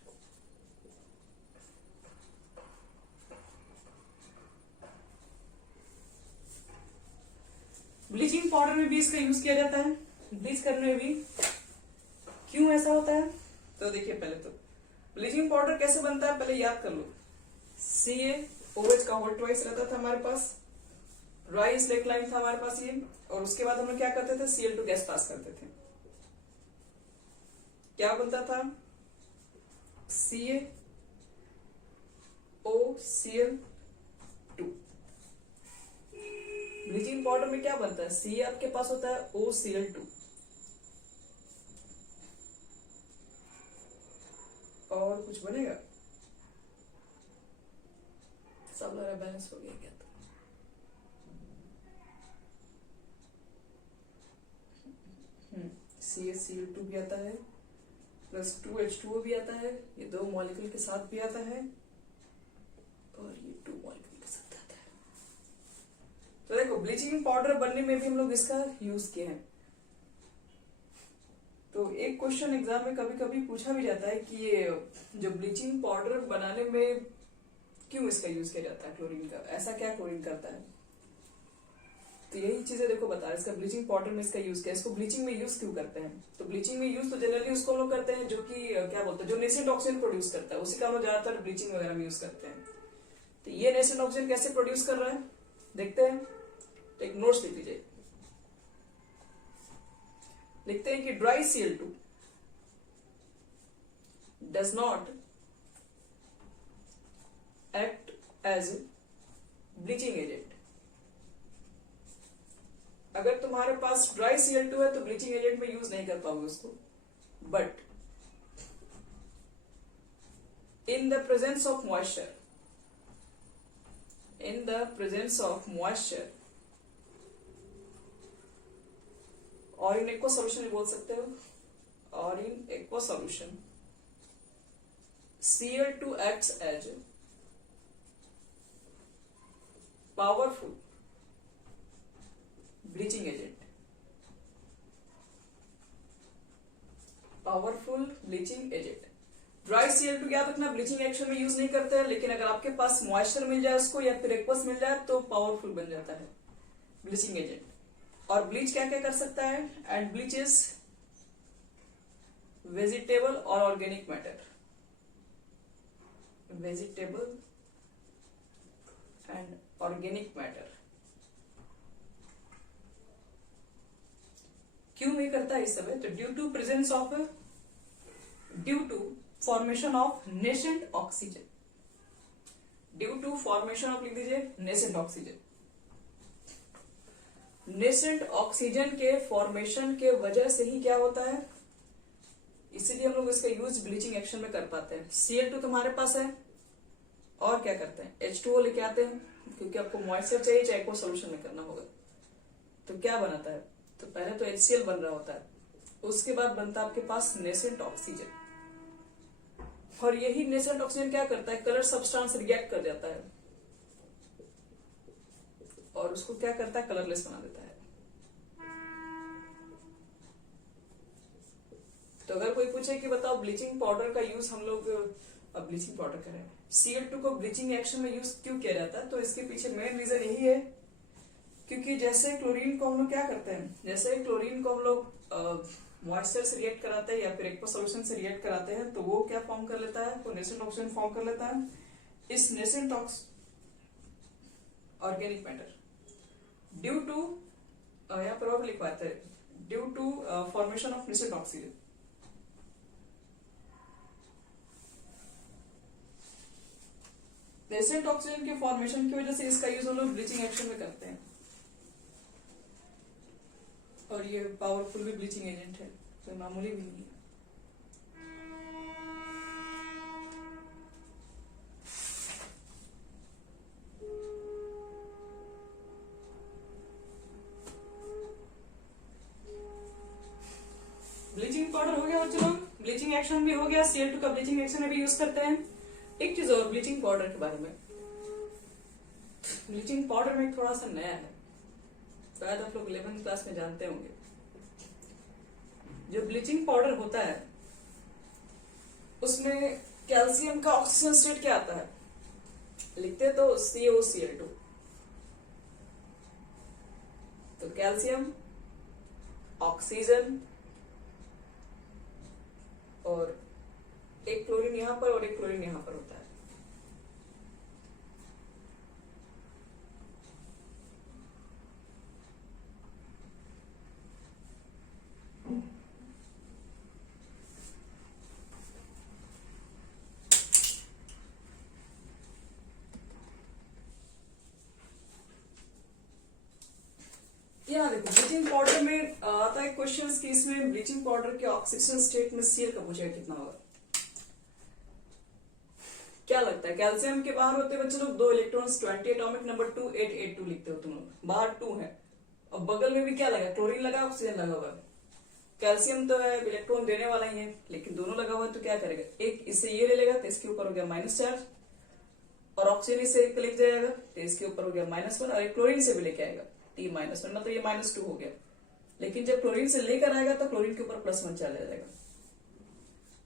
bleaching powder में भी इसका यूज किया जाता है, ब्लीच करने में भी। क्यों ऐसा होता है? तो देखिए, पहले तो ब्लीचिंग पाउडर कैसे बनता है पहले याद कर लो। CaOH का होल ट्वाइस रहता था हमारे पास, ड्राई स्लेट लाइन था हमारे पास ये, और उसके बाद हम लोग क्या करते थे, Cl2 गैस पास करते थे। क्या बनता था? CaOCl2। ब्लीचिंग पाउडर में क्या बनता है? Ca आपके पास होता है OCl2, और कुछ बनेगा? सब लग रहा बैलेंस हो गया क्या? CaCl2 भी आता है, प्लस 2H2O भी आता है, ये 2 मॉलिक्यूल के साथ भी आता है, और ये 2 मॉलिक्यूल के साथ आता है। तो देखो, ब्लीचिंग पाउडर बनने में भी हम लोग इसका यूज किए हैं। तो एक क्वेश्चन एग्जाम में कभी कभी पूछा भी जाता है कि ये जो ब्लीचिंग पाउडर बनाने में क्यों इसका यूज किया जाता है क्लोरीन का, ऐसा क्या क्लोरीन करता है? तो यही चीजें देखो बता रहे, इसका ब्लीचिंग पाउडर में इसका यूज किया, इसको ब्लीचिंग में यूज क्यों करते हैं? तो ब्लीचिंग में यूज तो जनरली उसको हम लोग करते हैं जो कि क्या बोलते हैं, जो नेसेंट ऑक्सीजन प्रोड्यूस करता है, उसी का हम लोग ज्यादातर ब्लीचिंग वगैरह में यूज करते हैं। तो ये नेसेंट ऑक्सीजन कैसे प्रोड्यूस कर रहा है देखते हैं। तो एक नोट्स लिख लीजिए, लिखते हैं कि dry Cl2 does not act as bleaching agent. अगर तुम्हारे पास ड्राई Cl2 है तो ब्लीचिंग एजेंट में यूज नहीं कर पाओगे उसको, but in the presence of moisture, in the presence of moisture, और इन एक्वा सोल्यूशन भी बोल सकते हो, और in aqua solution Cl2 acts as powerful bleaching agent, powerful bleaching agent. Dry Cl2 याद रखना ब्लीचिंग एक्शन में यूज नहीं करते हैं, लेकिन अगर आपके पास मॉइस्चर मिल जाए उसको या फिर एक्वस मिल जाए तो पावरफुल बन जाता है ब्लीचिंग एजेंट। और ब्लीच क्या क्या कर सकता है? एंड ब्लीच इज वेजिटेबल और organic matter, vegetable and organic matter. क्यों ये करता है इस समय? तो due to presence of, due to formation of nascent oxygen, due to formation of, लिख दीजिए नेसेंट ऑक्सीजन। नेसेंट ऑक्सीजन के फॉर्मेशन के वजह से ही क्या होता है, इसीलिए हम लोग इसका यूज ब्लीचिंग एक्शन में कर पाते हैं। Cl2 तुम्हारे पास है, और क्या करते हैं, H2O लेके आते हैं, क्योंकि आपको मॉइस्चर चाहिए चाहे को सोल्यूशन में करना होगा। तो क्या बनाता है? तो पहले तो HCl बन रहा होता है, उसके बाद बनता है आपके पास नेसेंट ऑक्सीजन, और यही नेसेंट ऑक्सीजन क्या करता है, कलर सब्सटेंस रिएक्ट कर जाता है और उसको क्या करता है, कलरलेस बना देता है। तो अगर कोई पूछे कि बताओ ब्लीचिंग पाउडर का यूज हम लोग, अब ब्लीचिंग पाउडर करें, Cl2 को ब्लीचिंग एक्शन में यूज क्यों किया जाता है? तो इसके पीछे मेन रीजन यही है, क्योंकि जैसे क्लोरीन को हम लोग क्या करते हैं, जैसे क्लोरीन को हम लोग मॉइस्चर से रिएक्ट कराते हैं या फिर एक्वा सॉल्यूशन से रिएक्ट कराते हैं, तो वो क्या फॉर्म कर लेता है, वो नेसेंट ऑक्सीजन फॉर्म कर लेता है। इस nascent organic matter due to, यहाँ पर और लिखवाते हैं, due to formation of nascent oxygen. Nascent oxygen के फॉर्मेशन की वजह से इसका यूज हम लोग ब्लीचिंग एक्शन में करते हैं, और ये पावरफुल भी ब्लीचिंग एजेंट है, तो मामूली भी नहीं है। ब्लीचिंग पाउडर हो गया बच्चों लोग, ब्लीचिंग एक्शन भी हो गया, Cl2 का ब्लीचिंग एक्शन में भी यूज करते हैं। एक चीज और ब्लीचिंग पाउडर के बारे में, ब्लीचिंग पाउडर में थोड़ा सा नया है, शायद आप लोग 11th क्लास में जानते होंगे। जो ब्लीचिंग पाउडर होता है उसमें कैल्शियम का ऑक्सीजन स्टेट क्या आता है, लिखते तो CaOCl2। तो कैल्शियम, ऑक्सीजन और एक क्लोरीन यहां पर और एक क्लोरीन यहां पर होता है। यहाँ देखो ब्लीचिंग पाउडर में आता है क्वेश्चन कि इसमें ब्लीचिंग पाउडर के ऑक्सीजन स्टेट में Cl का पूछेगा कितना होगा। क्या लगता है, कैल्शियम के बाहर होते बच्चे लोग 2 इलेक्ट्रॉन्स, 20 एटॉमिक नंबर 2, 882 लिखते हो तुम लोग, बाहर 2 है, और बगल में भी क्या लगा, क्लोरीन लगा, ऑक्सीजन लगा हुआ। कैल्शियम तो है इलेक्ट्रॉन देने वाला ही है, लेकिन दोनों लगा हुआ है, तो क्या करेगा, एक इससे ये ले लेगा तो इसके ऊपर हो गया माइनस चार्ज, और ऑक्सीजन इससे एक लिख जाएगा तो इसके ऊपर हो गया -1, और एक क्लोरीन से भी लेके आएगा T-1, मतलब ये -2 हो गया। लेकिन जब क्लोरीन से लेकर आएगा तो क्लोरीन के ऊपर +1 चला जाएगा।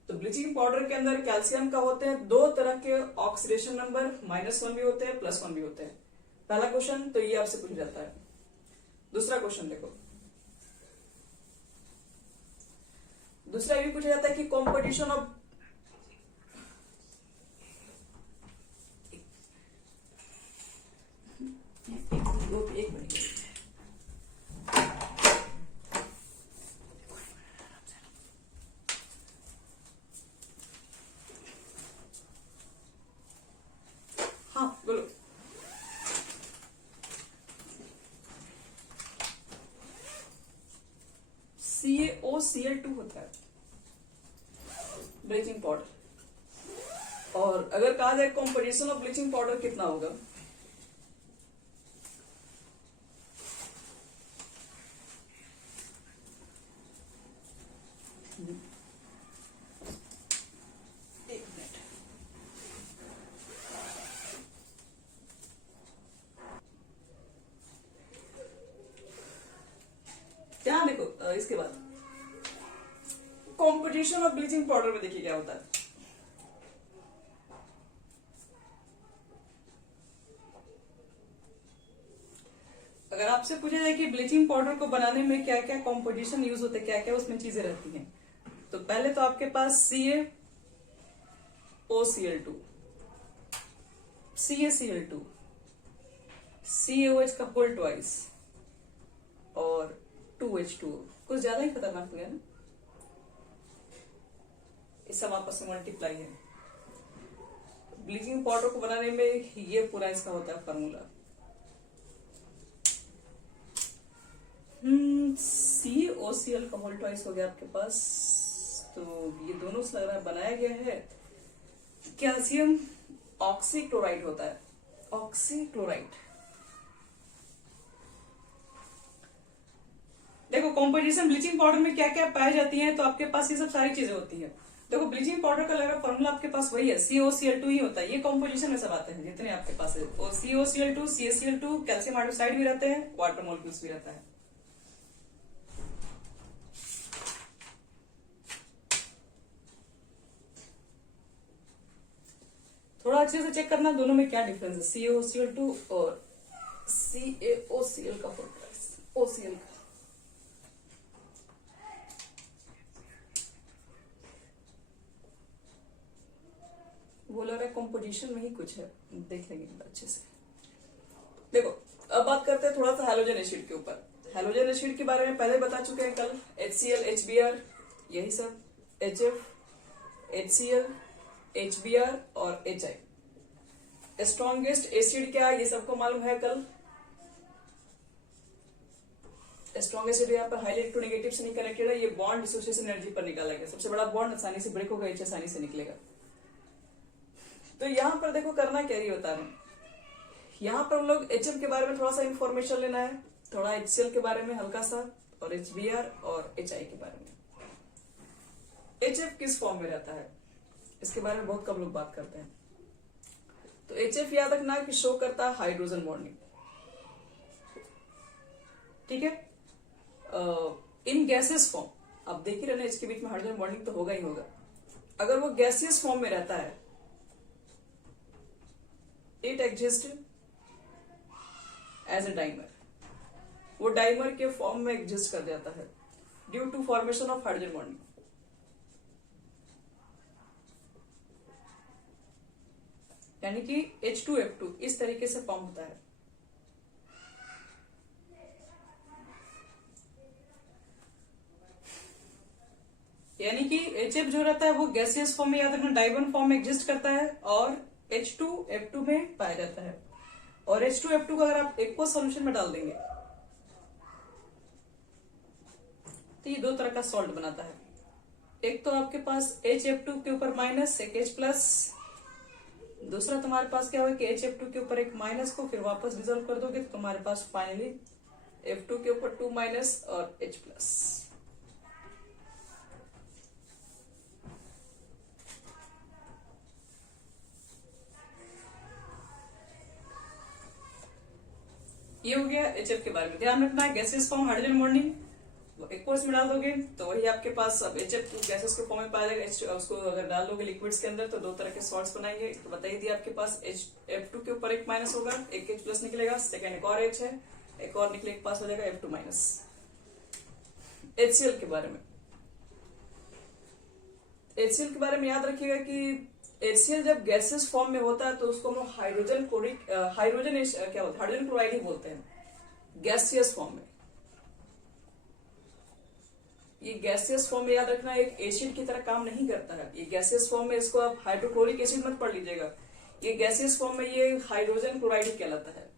तो ब्लीचिंग पाउडर के अंदर कैल्शियम का होते हैं 2 तरह के ऑक्सीडेशन नंबर, -1 भी होते हैं, +1 भी होते हैं। पहला क्वेश्चन तो ये आपसे पूछ जाता है। दूसरा क्वेश्चन देखो, दूसरा ये भी पूछा जाता है कि कॉम्पिटिशन ऑफ एक मिनट, हाँ बोलो। CaOCl2 होता है ब्लीचिंग पाउडर, और अगर कहा जाए कॉम्पोजिशन ऑफ ब्लीचिंग पाउडर कितना होगा, एक मिनट, ध्यान देखो। इसके बाद कॉम्पोजिशन ऑफ ब्लीचिंग पाउडर में देखिए क्या होता है। अगर आपसे पूछा जाए कि ब्लीचिंग पाउडर को बनाने में क्या क्या कॉम्पोजिशन यूज होते हैं, क्या क्या उसमें चीजें रहती हैं, तो पहले तो आपके पास CaOCl2, CaCl2, CaOH का होल ट्वाइस और 2H2O, कुछ ज्यादा ही खतरनाक हो गया ना, ये सब आपस में मल्टीप्लाई है। ब्लीचिंग पाउडर को बनाने में ये पूरा इसका होता है फॉर्मूला। CaOCl का होल ट्वाइस हो गया आपके पास, तो ये दोनों से लग रहा है बनाया गया है। कैल्शियम ऑक्सीक्लोराइड होता है, ऑक्सीक्लोराइड। देखो कॉम्पोजिशन ब्लीचिंग पाउडर में क्या क्या पाई जाती है, तो आपके पास ये सब सारी चीजें होती है। देखो ब्लीचिंग पाउडर का लगा फॉर्मूला आपके पास वही है, CaOCl2 ही होता है, ये कॉम्पोजिशन में सब आते हैं जितने आपके पास है, और CaOCl2, CaCl2, कैल्शियम हाइड्रोक्साइड भी रहते हैं, वाटर मॉलिक्यूल्स भी रहता है। थोड़ा अच्छे से चेक करना दोनों में क्या डिफरेंस है, CaOCl2 और CaOCl का OCl का। वो लग रहा है कॉम्पोजिशन में ही कुछ है, देख लेंगे अच्छे से। देखो अब बात करते हैं थोड़ा सा हैलोजन एसिड के ऊपर। हेलोजन एसिड के बारे में पहले बता चुके हैं कल, HCl, HBr, यही सब, HF, HCl, HBr और HI। स्ट्रॉन्गेस्ट एसिड क्या है ये सबको मालूम है कल। स्ट्रॉन्ग एसिड यहाँ पर हाईली इलेक्ट्रोनेगेटिव से नहीं कनेक्टेड है, ये बॉन्ड डिसोसिएशन एनर्जी पर निकाला गया। सबसे बड़ा बॉन्ड आसानी से ब्रेक होगा, H आसानी से निकलेगा। तो यहाँ पर देखो करना क्या ये बता रहे हैं। यहाँ पर हम लोग HM के बारे में थोड़ा सा इंफॉर्मेशन लेना है, थोड़ा HCl के बारे में हल्का सा, और HBr और HI के बारे में। HF किस फॉर्म में रहता है इसके बारे में बहुत कम लोग बात करते हैं। तो HF याद रखना कि शो करता है हाइड्रोजन बॉन्डिंग, ठीक है। इन गैसेस फॉर्म, आप देख ही रहना इसके बीच में हाइड्रोजन बॉन्डिंग तो होगा ही होगा। अगर वो गैसियस फॉर्म में रहता है, it exist as a dimer, वो डाइमर के फॉर्म में एग्जिस्ट कर जाता है due to formation of hydrogen bonding. यानी कि H2F2 इस तरीके से फॉर्म होता है। यानी कि HF जो रहता है वो गैसियस फॉर्म में, याद रखना डाइमर फॉर्म में एग्जिस्ट करता है और H2F2 में पाया जाता है। और H2F2 को अगर आप एक्वस सॉल्यूशन में डाल देंगे तो ये दो तरह का सॉल्ट बनाता है। एक तो आपके पास HF2 के ऊपर माइनस, एक H प्लस। दूसरा तुम्हारे पास क्या होगा कि HF2 के ऊपर एक माइनस को फिर वापस डिसॉल्व कर दोगे तो तुम्हारे पास फाइनली F2 के ऊपर 2 माइनस और H प्लस। ये हो गया HF के बारे में। ध्यान रखना है gases form hydrogen bonding, aqueous में डाल दोगे तो वही आपके पास अब HF गैसेस के फॉर्म में पाया जाएगा। उसको अगर डाल दोगे लिक्विड्स के अंदर तो दो तरह के सॉल्ट्स बनाएंगे। तो बता ही दिया आपके पास F2 के ऊपर एक माइनस होगा, एक H प्लस निकलेगा, सेकंड एक और H है, एक और निकले के पास हो जाएगा F2 माइनस। HCl के बारे में, HCl के बारे में याद रखिएगा कि HCl जब गैसेस फॉर्म में होता है तो उसको हम लोग हाइड्रोजन क्लोराइड ही बोलते हैं गैसियस फॉर्म में। ये गैसियस फॉर्म में याद रखना एक एसिड की तरह काम नहीं करता है। ये गैसियस फॉर्म में, इसको आप हाइड्रोक्लोरिक एसिड मत पढ़ लीजिएगा, ये गैसियस फॉर्म में ये हाइड्रोजन क्लोराइड कहलाता है।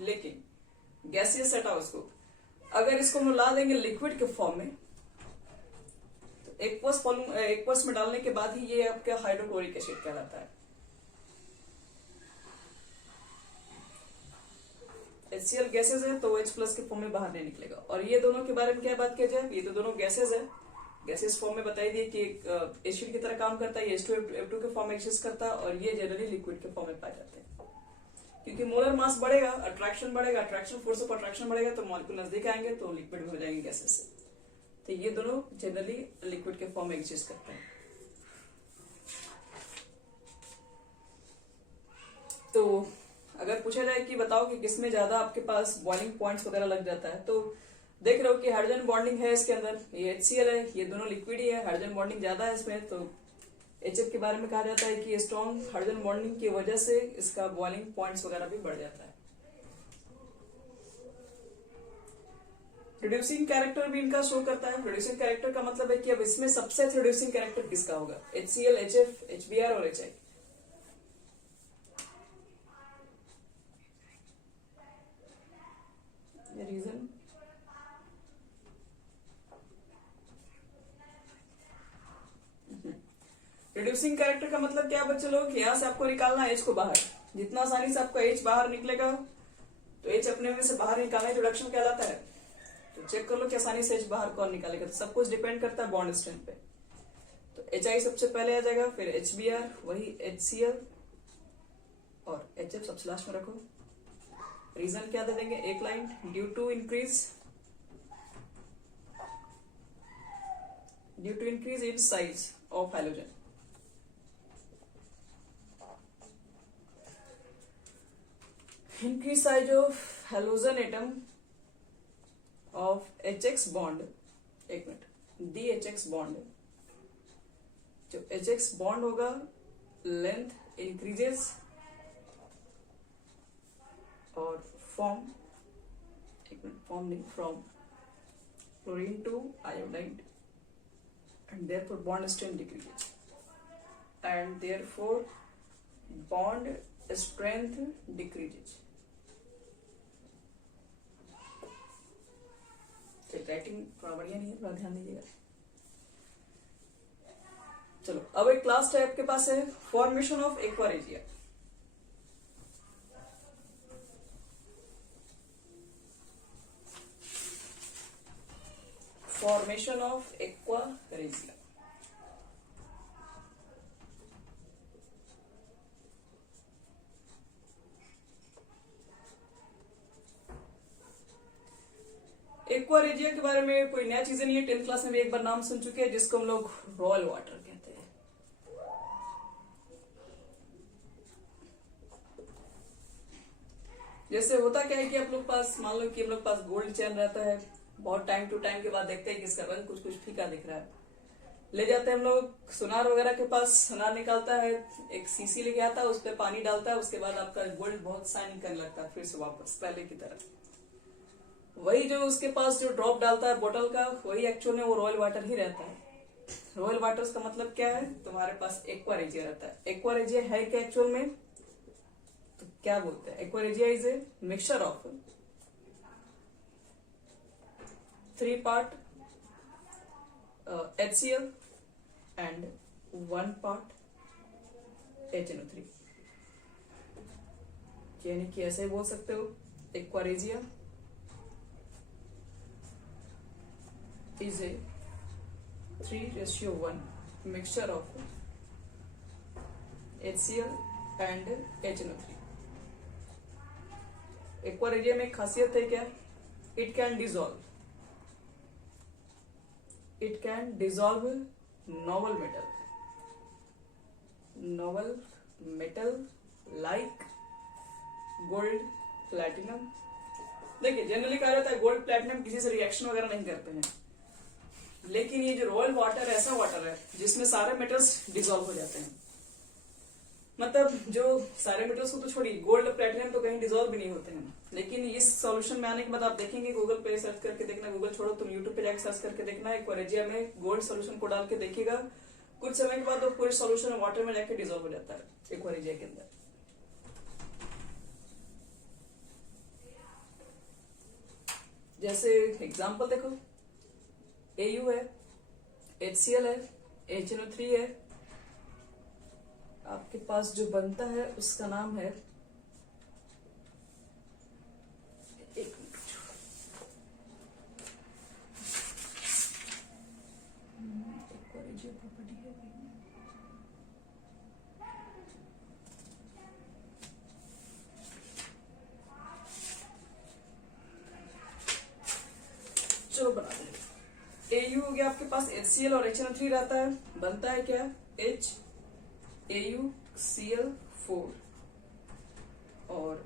लेकिन गैसियस हटाओ उसको, अगर इसको हम ला देंगे लिक्विड के फॉर्म में तो एक्वस में डालने के बाद ही ये आपका हाइड्रोक्लोरिक एसिड कहलाता है। HCl गैसेस है तो H प्लस के फॉर्म में बाहर नहीं निकलेगा। और ये दोनों के बारे में क्या बात किया जाए, ये तो दोनों गैसेस है, गैसेस फॉर्म में बताई दी कि एक एसिड की तरह काम करता है, ये H2F2 के फॉर्म में एग्जिस्ट करता है और ये जनरली लिक्विड के फॉर्म में पाए जाते हैं। क्योंकि मोलर मास बढ़ेगा, अट्रैक्शन बढ़ेगा, अट्रैक्शन फोर्स ऑफ अट्रैक्शन बढ़ेगा तो मॉलिक्यूल नजदीक आएंगे तो लिक्विड में हो जाएंगे गैसेस से। तो ये दोनों जनरली लिक्विड के फॉर्म में एग्जिस्ट करते हैं। तो अगर पूछा जाए कि बताओ कि किसमें ज्यादा आपके पास बॉइलिंग पॉइंट्स वगैरह लग जाता है, तो देख रहे हो कि हाइड्रोजन बॉन्डिंग है इसके अंदर, ये HCl है, ये दोनों लिक्विड ही है, हाइड्रोजन बॉन्डिंग ज्यादा है इसमें। तो HF के बारे में कहा जाता है कि स्ट्रॉन्ग हाइड्रोजन बॉन्डिंग की वजह से इसका बॉइलिंग पॉइंट्स वगैरह भी बढ़ जाता है। रिड्यूसिंग कैरेक्टर भी इनका शो करता है। रिड्यूसिंग कैरेक्टर का मतलब है कि अब इसमें सबसे अच्छा रिड्यूसिंग कैरेक्टर किसका होगा, HCl, HF, HBr और HI। रीजन रिड्यूसिंग कैरेक्टर का मतलब क्या बच्चे लोग, यहां से आपको निकालना है H को बाहर। जितना आसानी से आपका H बाहर निकलेगा तो H अपने में से बाहर निकालना रिडक्शन कहलाता है। तो चेक कर लो कि आसानी से H बाहर कौन निकालेगा। तो सब कुछ डिपेंड करता है बॉन्ड स्ट्रेंथ पे। तो HI सबसे पहले आ जाएगा, फिर HBr, वही HCl और HF सबसे लास्ट में रखो। रीजन क्या दे देंगे, एक line, due to increase in size of halogen. Increase size of halogen atom of HX bond, एक मिनट, DHX बॉन्ड। जो HX बॉन्ड होगा लेंथ इंक्रीजेस फॉर्म नहीं, from chlorine to iodide and therefore bond strength decreases and therefore bond strength decreases. Writing थोड़ा बढ़िया नहीं है, थोड़ा ध्यान दीजिएगा। चलो अब एक क्लास टाइप के पास है formation of aqua regia. Formation of aqua regia. Aqua regia के बारे में कोई नया चीजें नहीं है, 10th क्लास में भी एक बार नाम सुन चुके हैं, जिसको हम लोग रॉयल वाटर कहते हैं। जैसे होता क्या है कि आप लोग पास, मान लो कि हम लोग पास गोल्ड चैन रहता है, बहुत टाइम टू टाइम के बाद देखते हैं कि इसका रंग कुछ कुछ फीका दिख रहा है, ले जाते हैं हम लोग सुनार वगैरह के पास, सुनार निकालता है, एक सीसी लेके आता है, उस पर पानी डालता है, उसके बाद आपका गोल्ड बहुत शाइन करने लगता है, फिर से वापस पहले की तरह। वही जो उसके पास जो ड्रॉप डालता है बोतल का, वही एक्चुअल में वो रॉयल वाटर ही रहता है। रॉयल वाटर का मतलब क्या है, तुम्हारे पास एक्वारेजिया रहता है। एक्वारेजिया है क्या एक्चुअल में, तो क्या बोलते हैं, aqua regia is a mixture of 3 part HCl and 1 part HNO3, यानी कि ऐसे बोल सकते हो aqua regia is a 3:1 mixture of HCl and HNO3। Aqua regia में खासियत है क्या, it can dissolve novel metal like gold platinum. देखिए जनरली कहा जाता है गोल्ड प्लैटिनम किसी से रिएक्शन वगैरह नहीं करते हैं, लेकिन ये जो रॉयल वाटर ऐसा वाटर है जिसमें सारे मेटल्स डिसॉल्व हो जाते हैं। मतलब जो सारे मेटल्स को तो छोड़िए, गोल्ड प्लैटिनम तो कहीं डिसॉल्व भी नहीं होते हैं। लेकिन इस सॉल्यूशन में आने के बाद आप देखेंगे, गूगल पे सर्च करके देखना, गूगल छोड़ो तुम यूट्यूब पे जाकर सर्च करके देखना, एक्वारेजिया में गोल्ड सॉल्यूशन को डाल के देखिएगा, कुछ समय के बाद वो पूरे सॉल्यूशन वाटर में जाके डिसॉल्व हो जाता है एक्वारेजिया के अंदर। जैसे एग्जाम्पल देखो, AU है, HCl है, HNO3 है, आपके पास जो बनता है उसका नाम है, एक मिनट, प्रॉपर्टी है, चलो बना देंगे। AU हो गया आपके पास, HCl और HNO3 रहता है, बनता है क्या, HAuCl4 और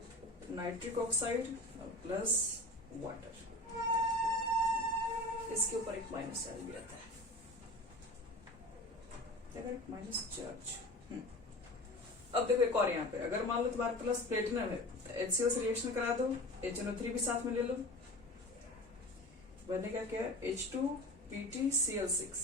नाइट्रिक ऑक्साइड प्लस वाटर, इसके ऊपर एक माइनस चार्ज भी आता है, माइनस चार्ज। अब देखो एक और यहाँ पे, अगर मान लो तुम्हारे प्लस प्लेटिनम है, HCl से रिएक्शन करा दो, HNO3 भी साथ में ले लो, बनेगा क्या, H2PtCl6।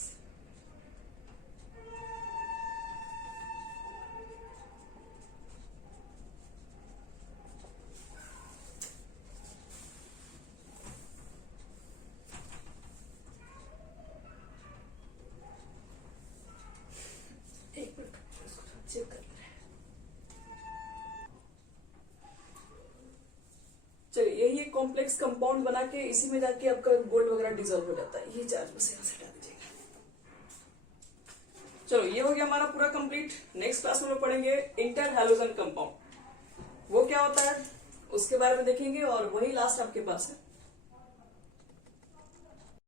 एक मिनट चेक कर ले। चलिए यही एक कॉम्प्लेक्स कंपाउंड बना के इसी में जाके आपका गोल्ड वगैरह डिसॉल्व हो जाता है। ये चार्ज बस यहाँ से हटा दीजिएगा। चलो ये हो गया हमारा पूरा कंप्लीट। नेक्स्ट क्लास में हम पढ़ेंगे इंटर हैलोजन कंपाउंड, वो क्या होता है उसके बारे में देखेंगे, और वही लास्ट आपके पास है।